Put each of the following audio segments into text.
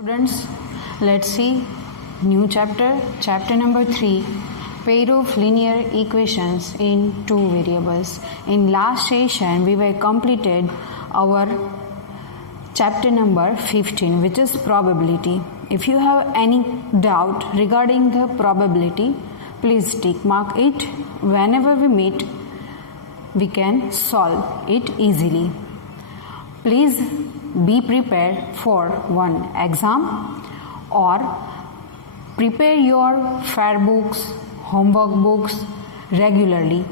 Students, let's see new chapter number 3, pair of linear equations in two variables. In last session we were completed our chapter number 15, which is probability. If you have any doubt regarding the probability, please tick mark it. Whenever we meet, we can solve it easily. Please be prepared for one exam or prepare your fair books, homework books regularly.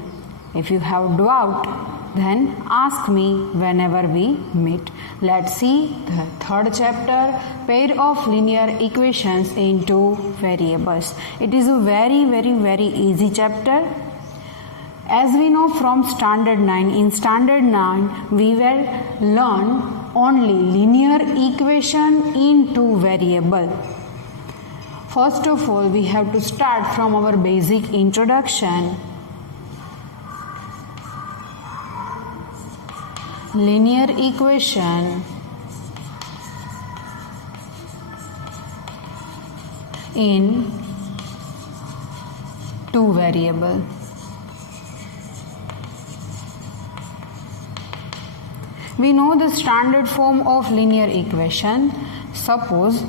If you have doubt, then ask me whenever we meet. Let's see the third chapter, pair of linear equations in two variables. It is a very easy chapter. As we know from standard 9, in standard 9 we will learn only linear equation in two variable. First of all, we have to start from our basic introduction. Linear equation in two variable. We know the standard form of linear equation. Suppose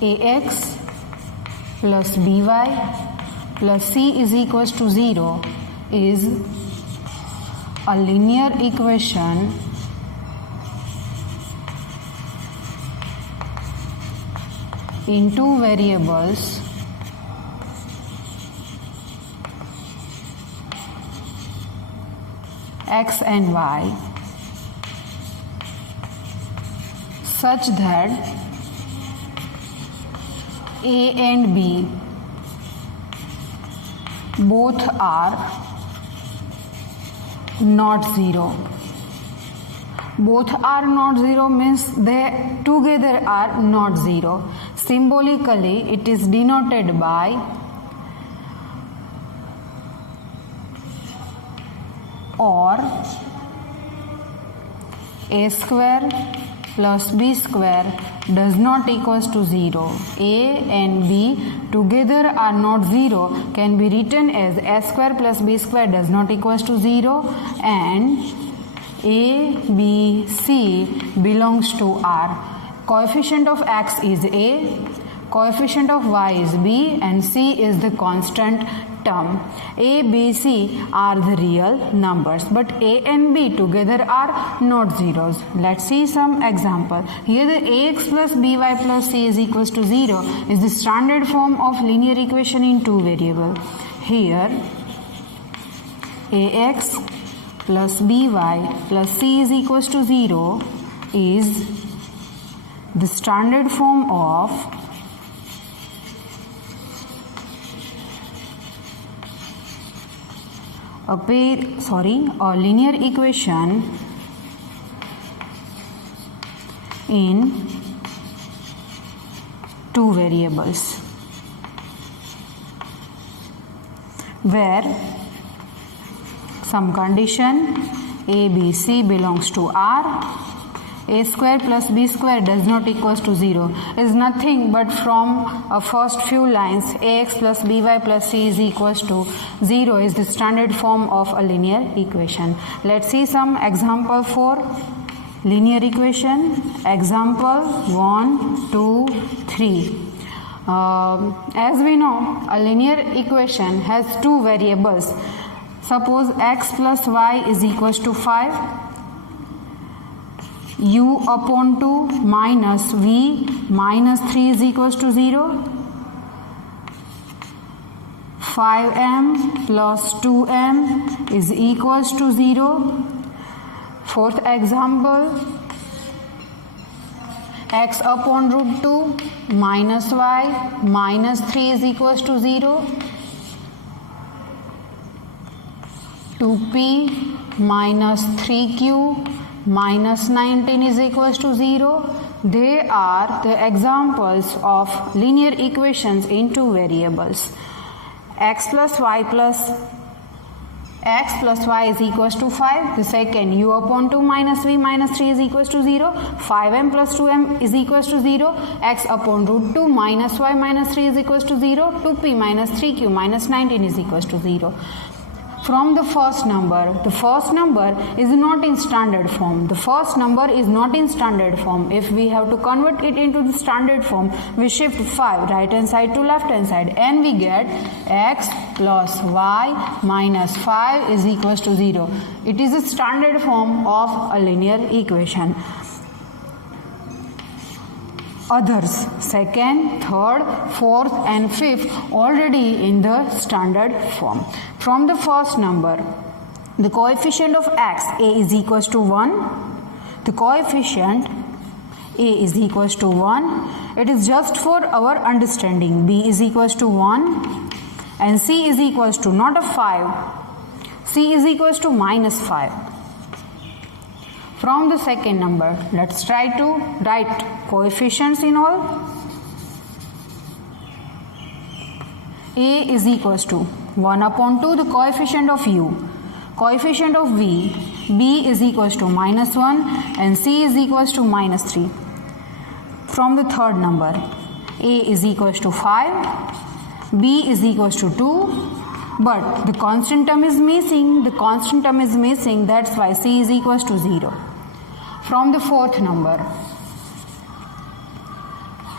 ax plus by plus c is equals to 0 is a linear equation in two variables x and y such that a and b both are not 0. Both are not 0 means they together are not 0. Symbolically it is denoted by or a square plus b square does not equals to 0. A and b together are not 0 can be written as a square plus b square does not equals to 0, and a, b, c belongs to R. Coefficient of x is a, coefficient of y is b, and c is the constant term. A, B, C are the real numbers, but A and B together are not zeros. Let's see some example. Here the ax plus by plus c is equals to 0 is the standard form of linear equation in two variable. Here ax plus by plus c is equals to 0 is the standard form of a linear equation in two variables where some condition a, b, c belongs to R. A square plus b square does not equals to 0 is nothing but from first few lines ax plus by plus c is equals to 0 is the standard form of a linear equation. Let's see some example for linear equation. Example 1, 2, 3. As we know, a linear equation has two variables. Suppose x plus y is equals to 5. U upon 2 minus v minus 3 is equals to 0. 5m plus 2m is equals to 0. Fourth example, x upon root 2 minus y minus 3 is equals to 0. 2p minus 3q minus 19 is equals to 0. They are the examples of linear equations in two variables. X plus y plus x plus y is equals to 5. The second, u upon 2 minus v minus 3 is equals to 0. 5m plus 2m is equals to 0. X upon root 2 minus y minus 3 is equals to 0. 2p minus 3q minus 19 is equals to 0. From the first number is not in standard form. The first number is not in standard form. If we have to convert it into the standard form, we shift 5 right hand side to left hand side and we get x plus y minus 5 is equals to 0. It is a standard form of a linear equation. Others, second, third, fourth and fifth already in the standard form. From the first number, the coefficient of x, a is equals to 1. The coefficient a is equals to 1. It is just for our understanding. B is equals to 1 and c is equals to not a 5. C is equals to minus 5. From the second number, let's try to write coefficients in all. A is equals to 1 upon 2, the coefficient of u. Coefficient of v, b is equals to minus 1 and c is equals to minus 3. From the third number, a is equals to 5, b is equals to 2, but the constant term is missing. That's why c is equals to 0. From the fourth number,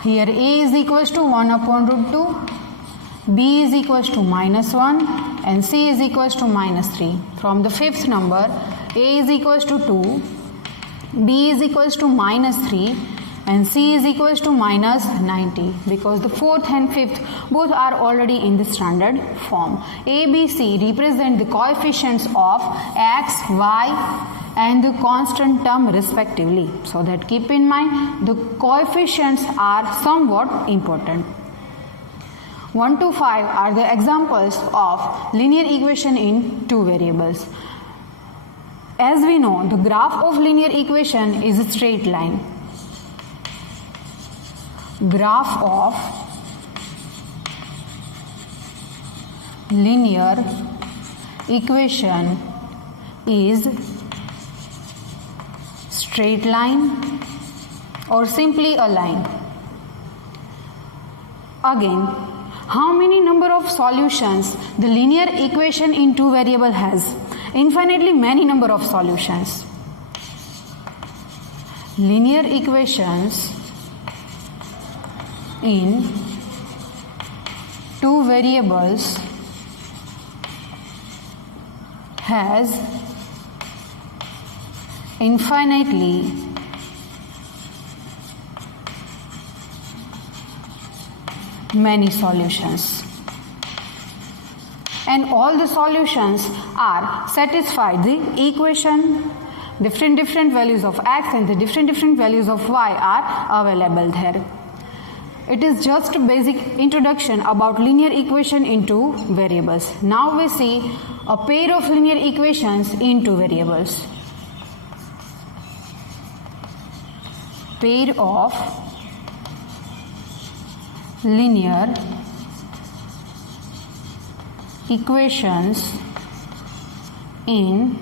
here a is equals to 1 upon root 2, b is equals to minus 1 and c is equals to minus 3. From the fifth number, a is equals to 2, b is equals to minus 3 and c is equals to minus 90, because the fourth and fifth both are already in the standard form. A, B, C represent the coefficients of x, y and the constant term respectively. So that keep in mind the coefficients are somewhat important. 1 to 5 are the examples of linear equation in two variables. As we know, the graph of linear equation is a straight line. Graph of linear equation is straight line or simply a line. Again, how many number of solutions the linear equation in two variable has? Infinitely many number of solutions. Linear equations in two variables has infinitely many solutions, and all the solutions are satisfied the equation. Different values of x and the different values of y are available there. It is just a basic introduction about linear equation in two variables. Now we see a pair of linear equations in two variables. Pair of linear equations in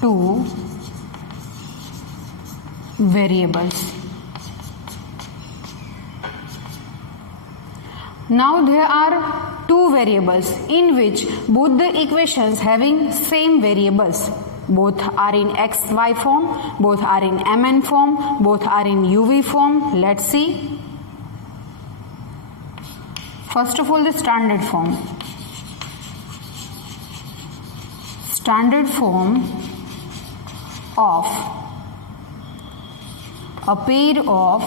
two variables. Now there are two variables in which both the equations having same variables. Both are in xy form, both are in mn form, both are in uv form. Let's see. First of all, the standard form. Standard form of a pair of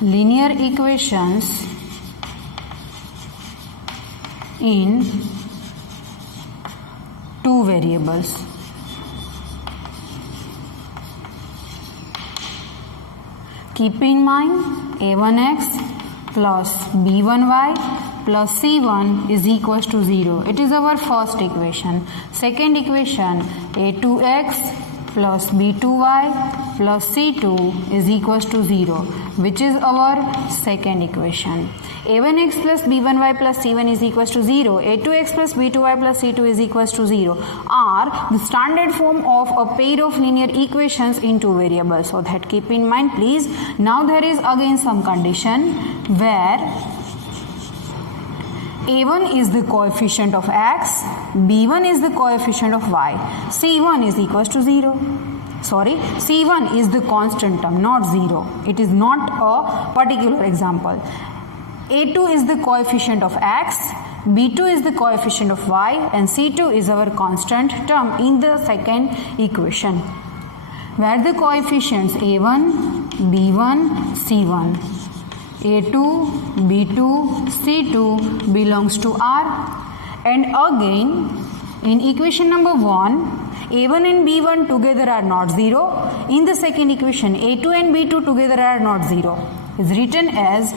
linear equations in two variables. Keep in mind a1x plus b1y plus c1 is equals to 0. It is our first equation. Second equation, a2x plus b2y plus C2 is equals to 0, which is our second equation. A1x plus B1y plus C1 is equals to 0. A2x plus B2y plus C2 is equals to 0 are the standard form of a pair of linear equations in two variables. So that keep in mind please. Now there is again some condition where A1 is the coefficient of x, B1 is the coefficient of y, C1 is equals to 0. C1 is the constant term, not 0. It is not a particular example. A2 is the coefficient of x, B2 is the coefficient of y, and C2 is our constant term in the second equation, where the coefficients A1, B1, C1, A2, B2, C2 belongs to R. And again, in equation number 1, A1 and B1 together are not 0. In the second equation, A2 and B2 together are not 0. It's written as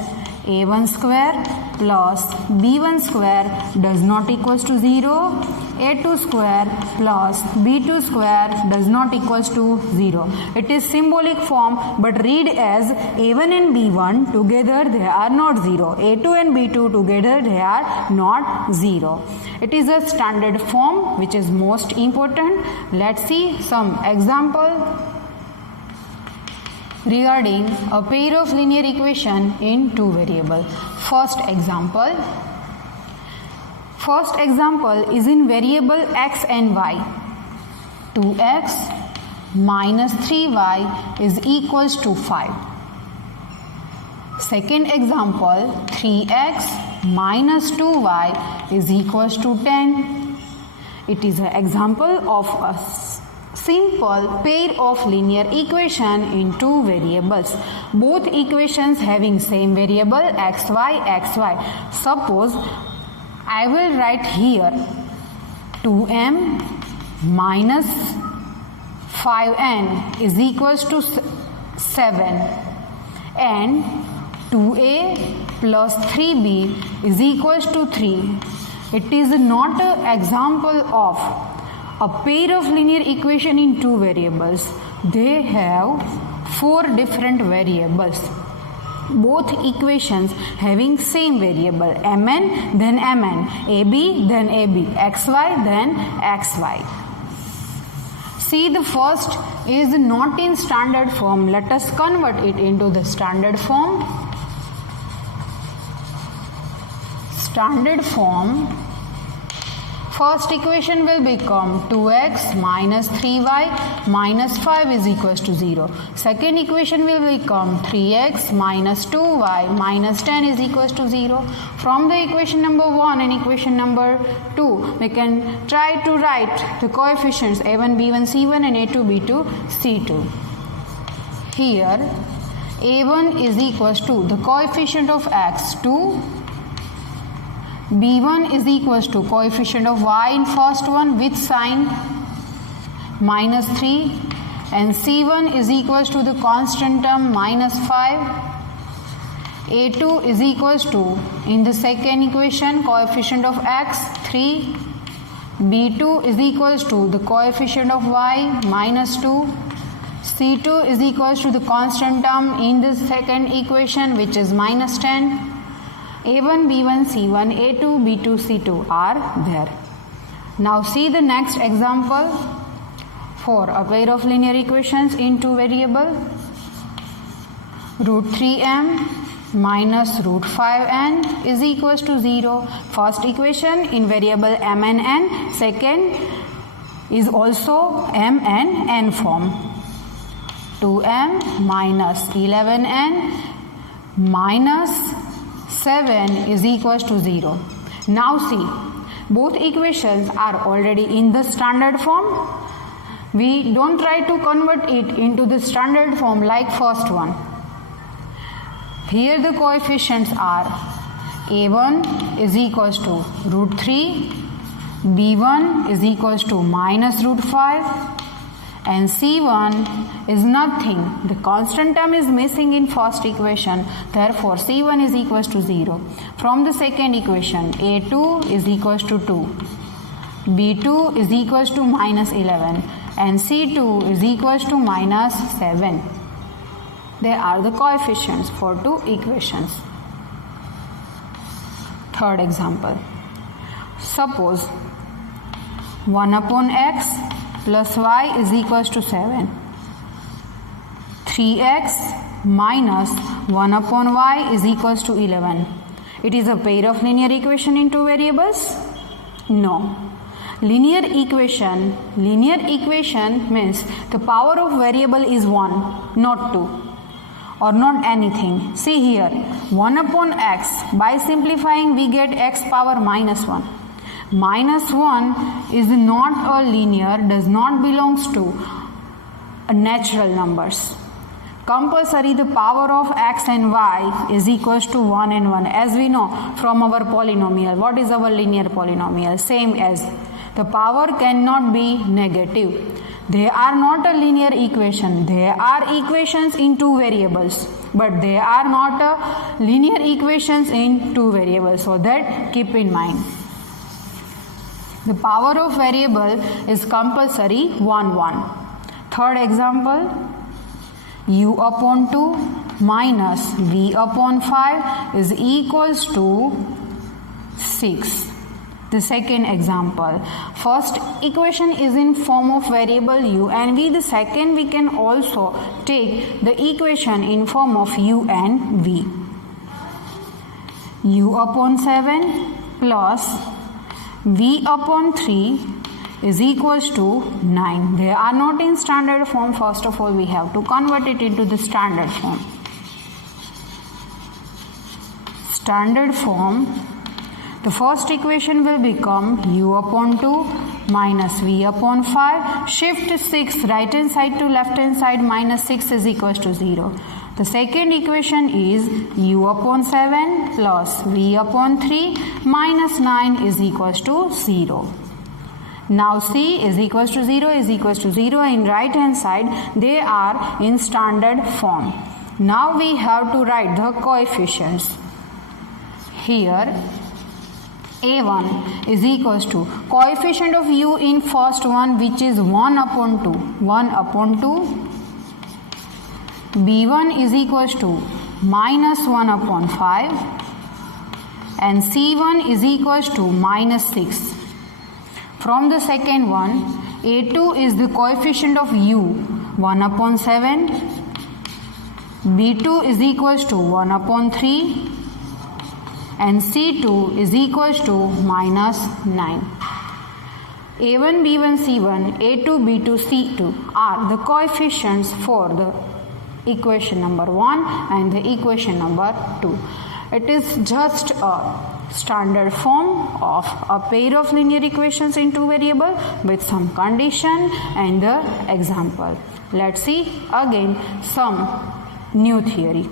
A1 square plus B1 square does not equals to 0. A2 square plus B2 square does not equals to 0. It is symbolic form, but read as A1 and B1 together they are not 0. A2 and B2 together they are not 0. It is a standard form which is most important. Let's see some example regarding a pair of linear equation in two variable. First example is in variable x and y. 2x minus 3y is equals to 5. Second example, 3x minus 2y is equals to 10. It is an example of a simple pair of linear equation in two variables. Both equations having same variable xy. Suppose I will write here 2m minus 5n is equals to 7 and 2a plus 3b is equals to 3. It is not an example of a pair of linear equation in two variables. They have four different variables. Both equations having same variable mn then mn, ab then ab, xy then xy. See, the first is not in standard form. Let us convert it into the standard form. Standard form. First equation will become 2x minus 3y minus 5 is equals to 0. Second equation will become 3x minus 2y minus 10 is equals to 0. From the equation number 1 and equation number 2, we can try to write the coefficients a1, b1, c1 and a2, b2, c2. Here a1 is equals to the coefficient of x 2, b1 is equals to coefficient of y in first one with sign minus 3 and c1 is equals to the constant term minus 5. a2 is equals to in the second equation coefficient of x 3, b2 is equals to the coefficient of y minus 2, c2 is equals to the constant term in the second equation which is minus 10. A1, B1, C1, A2, B2, C2 are there. Now see the next example for a pair of linear equations in two variable. Root 3m minus root 5n is equals to 0. First equation in variable m and n. Second is also m and n form. 2m minus 11n minus 7 is equals to 0. Now see, both equations are already in the standard form. We don't try to convert it into the standard form like first one. Here the coefficients are a1 is equals to root 3, b1 is equals to minus root 5 and c1 is nothing. The constant term is missing in first equation, therefore c1 is equals to 0. From the second equation, a2 is equals to 2, b2 is equals to minus 11, and C2 is equals to minus 7. They are the coefficients for two equations. Third example. Suppose 1 upon x plus y is equals to 7. 3x minus 1 upon y is equals to 11. It is a pair of linear equation in two variables? No. Linear equation means the power of variable is 1, not 2. Or not anything. See here, 1 upon x, by simplifying we get x power minus 1. Minus 1 is not a linear, does not belongs to natural numbers. Compulsory the power of x and y is equals to 1 and 1. As we know from our polynomial, what is our linear polynomial? Same as the power cannot be negative. They are not a linear equation. They are equations in two variables, but they are not a linear equations in two variables. So that keep in mind. The power of variable is compulsory 1, 1. Third example, u upon 2 minus v upon 5 is equals to 6. The second example, first equation is in form of variable u, and the second we can also take the equation in form of u and v. U upon 7 plus v upon 3 is equals to 9. They are not in standard form. First of all, we have to convert it into the standard form. Standard form, the first equation will become u upon 2 minus v upon 5. Shift 6 right hand side to left hand side, minus 6 is equals to 0. The second equation is u upon 7 plus v upon 3 minus 9 is equals to 0. Now c is equals to 0 is equals to 0 in right hand side. They are in standard form. Now we have to write the coefficients. Here a1 is equals to coefficient of u in first one, which is 1 upon 2. 1 upon 2. b1 is equals to minus 1 upon 5. And c1 is equals to minus 6. From the second one, a2 is the coefficient of u, 1 upon 7. b2 is equals to 1 upon 3. And c2 is equals to minus 9. a1, b1, c1, a2, b2, c2 are the coefficients for the equation number 1 and the equation number 2. It is just a standard form of a pair of linear equations in two variables with some condition and the example. Let's see again some new theory.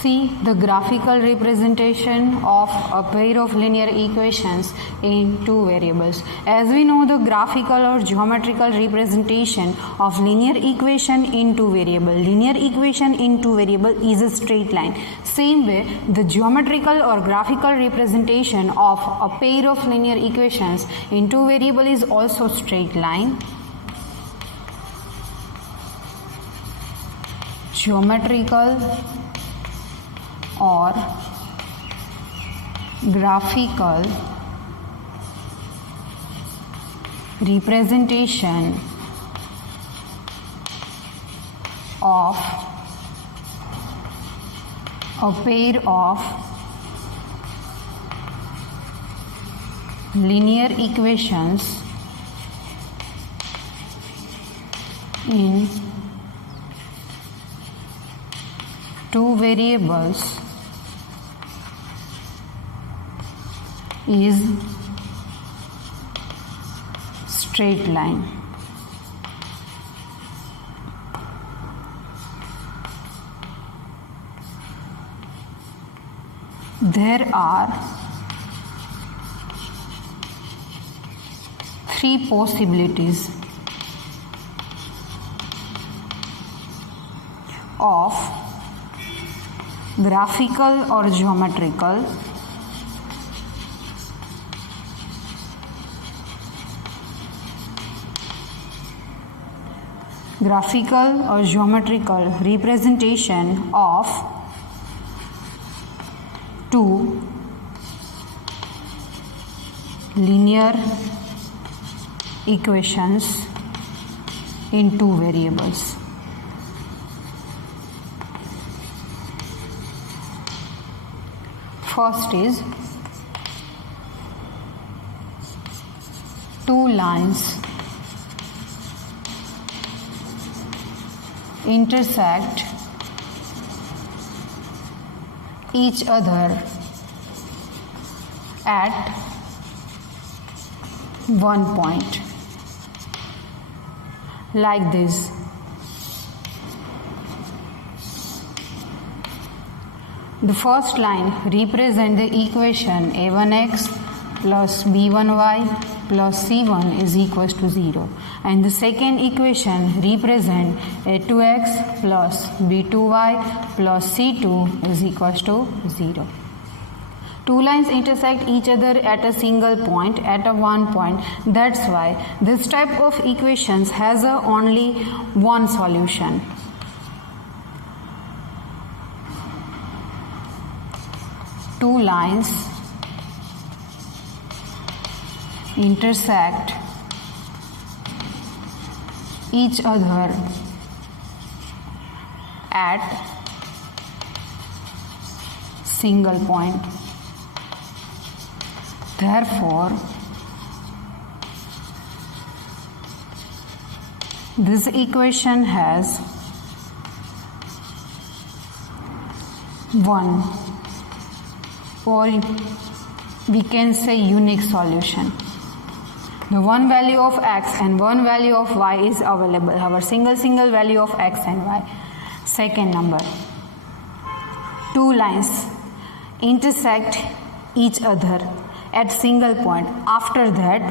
See the graphical representation of a pair of linear equations in two variables. As we know, the graphical or geometrical representation of linear equation in two variable. Linear equation in two variable is a straight line. Same way, the geometrical or graphical representation of a pair of linear equations in two variable is also straight line. Geometrical or graphical representation of a pair of linear equations in two variables is straight line. There are three possibilities of graphical or geometrical graphical or geometrical representation of two linear equations in two variables. First is two lines intersect each other at one point, like this. The first line represents the equation a1x plus b1y plus c1 is equals to 0, and the second equation represents a2x plus b2y plus c2 is equals to 0. Two lines intersect each other at a single point, at a one point. That's why this type of equations has only one solution. Two lines intersect each other at single point. Therefore, this equation has one, or we can say unique solution. The one value of x and one value of y is available. Our single value of x and y. Second number, two lines intersect each other at single point. After that,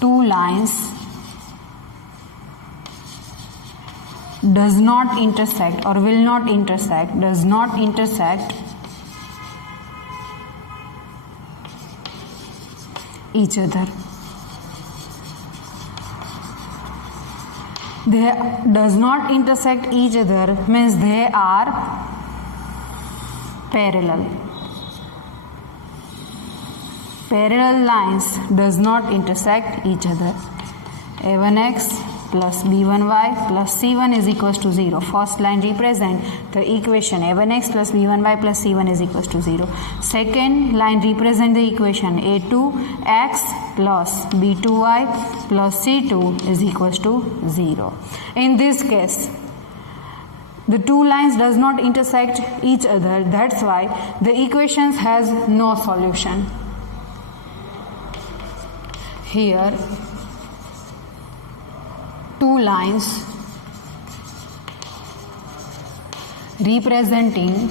two lines does not intersect or will not intersect, does not intersect each other. They does not intersect each other means they are parallel. Parallel lines does not intersect each other. a1x plus b1y plus c1 is equals to 0. First line represent the equation a1x plus b1y plus c1 is equals to 0. Second line represent the equation a2x plus b2y plus c2 is equals to 0. In this case, the two lines does not intersect each other. That's why the equations has no solution. Here, two lines representing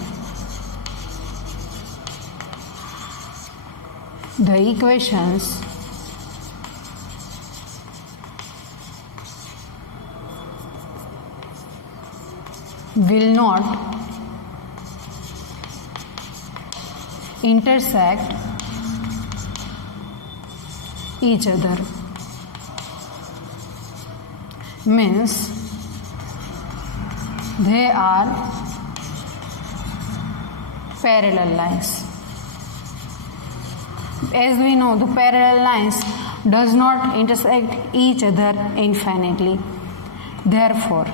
the equations will not intersect each other. Means they are parallel lines. As we know, the parallel lines does not intersect each other infinitely. Therefore,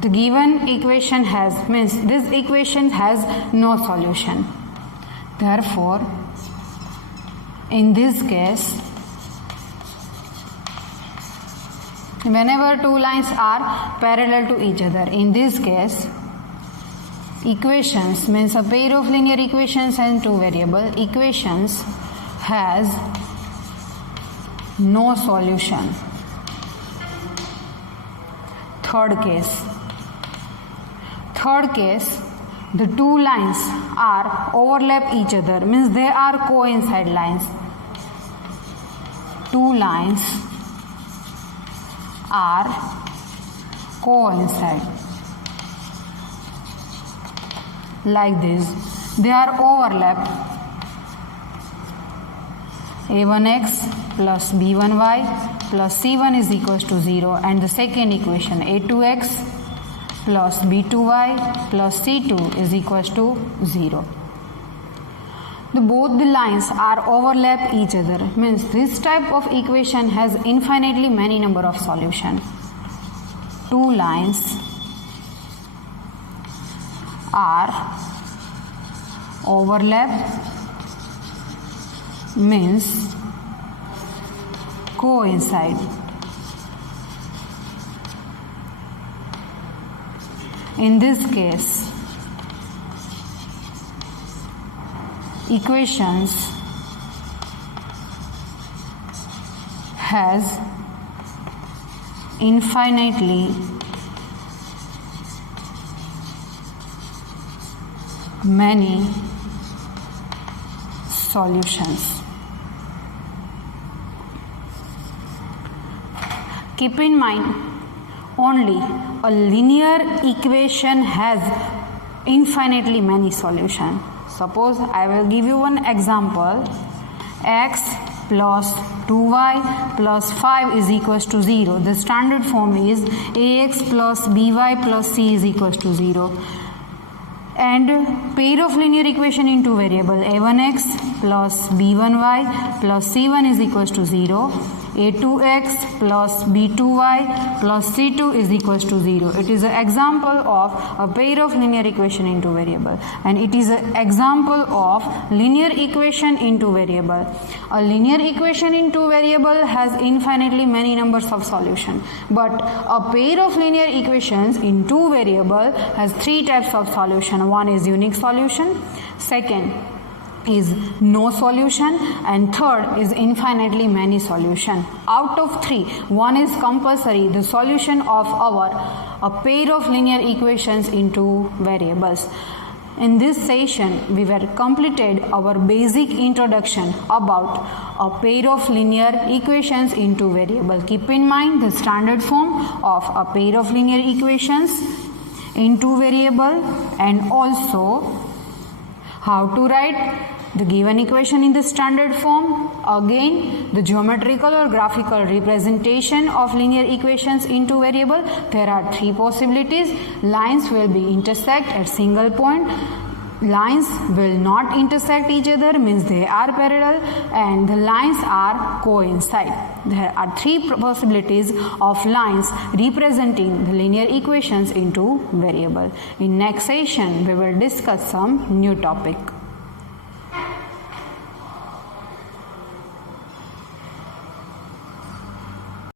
the given equation has means this equation has no solution. Therefore, in this case, whenever two lines are parallel to each other, in this case, equations means a pair of linear equations and two variable equations has no solution. Third case, the two lines are overlap each other, means they are coincide lines. Two lines are coincide like this. They are overlap a1x plus b1y plus c1 is equals to 0, and the second equation a2x plus b2y plus c2 is equals to 0. Both the lines are overlap each other, means this type of equation has infinitely many number of solutions. Two lines are overlap means coincide. In this case, equations has infinitely many solutions. Keep in mind, only a linear equation has infinitely many solutions. Suppose I will give you one example. X plus 2y plus 5 is equals to 0. The standard form is ax plus by plus c is equals to 0. And pair of linear equation in two variable a1x plus b1y plus c1 is equals to 0. a2x plus b2y plus c2 is equals to 0. It is an example of a pair of linear equation in two variable, and it is an example of linear equation in two variable. A linear equation in two variable has infinitely many numbers of solution, but a pair of linear equations in two variable has three types of solution. One is unique solution, second is no solution, and third is infinitely many solution. Out of three, one is compulsory, the solution of a pair of linear equations in two variables. In this session, we were completed our basic introduction about a pair of linear equations in two variable. Keep in mind the standard form of a pair of linear equations in two variable, and also how to write the given equation in the standard form. Again, the geometrical or graphical representation of linear equations in two variable. There are three possibilities. Lines will be intersect at single point. Lines will not intersect each other, means they are parallel, and the lines are coincide. There are three possibilities of lines representing the linear equations in two variable. In next session, we will discuss some new topic.